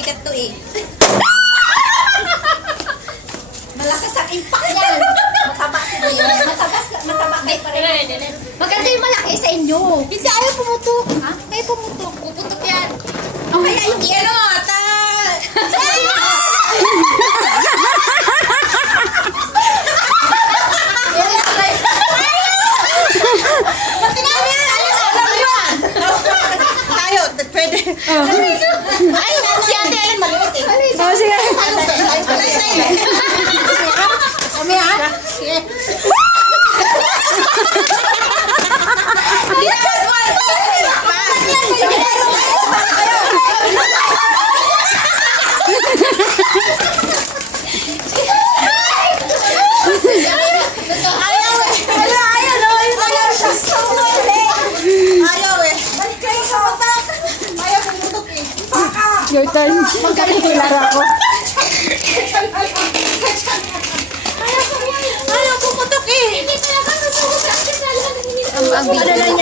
mabigat to eh. Malakas ang impact niyan. Mataba kayo. Mataba kayo pa rin. Maganda yung malaki sa inyo. Hindi, ayaw pumutok. Ha? Ayaw pumutok. Puputok yan. O kaya yung yelo. Tayo, pwede. Ay, si Ate Ellen maliit eh. Oh, sige. Kami ha? Sige. Your turn. Magkalikilar ako. Ayaw pumutok eh. Ang video.